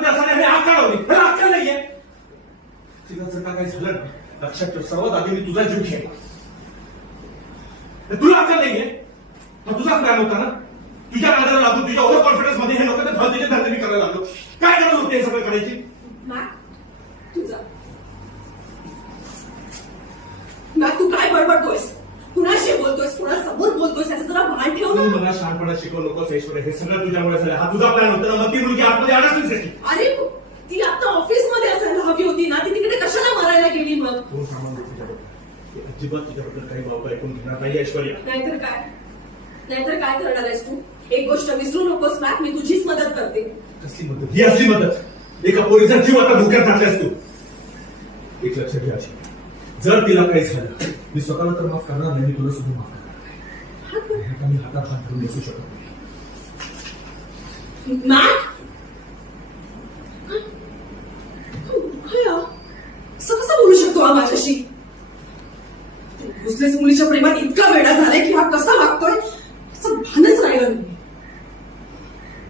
आतमध्ये असताना आणि आग काढवली, ह्याला अक्कल नाहीये. तिला जर का काही झालं ना, लक्षात ठेव, सर्वात आधी मी तुझा जीव घेईन. तुला अक्कल नाहीये. हा तुझाच प्लॅन होता ना. तुझ्या नादाला लागून, तुझ्या ओव्हर कॉन्फिडन्स मध्ये हे लोकांना धडधडे धडधडे मी करायला लागलो. काय गरज होती हे सगळं करायची? तू काय बडबडतोयस? कुणाशी बोलतोयस, कुणासमोर बोलतोयस याचं जरा भान ठेव ना. मला शहाणपणा शिकवू नकोस ऐश्वर्या. हे सगळं तुझ्यामुळे झालं. हा तुझा प्लॅन होता ना. मग ती मुलगी आतमध्ये आणण्यासाठी. अरे ती आता ऑफिस मध्ये असायला हवी होती ना. ती तिकडे कशाला मारायला गेली मग? कोण सामान तुझ्याबद्दल अजिबात तुझ्याबद्दल काही बाबा ऐकून घेणार नाही ऐश्वर्या. नाहीतर काय करणार आहेस तू? एक गोष्ट विसरू नकोस मॅक, मी तुझीच मदत करते. कसली मदत? ही असली मदत. एका पोरीचा जीव आता धोक्यात टाकल्यास तू. एक लक्षात घ्या, जर तिला काही झालं, मी स्वतःला तर माफ करणार नाही, मी तुला सुद्धा माफ करणार नाही. मी हातात हात धरून बसू शकत नाही. मॅक असं कसं बोलू शकतो हा माझ्याशी? मुस्लिम मुलीच्या प्रेमात इतका वेडा झालाय की हा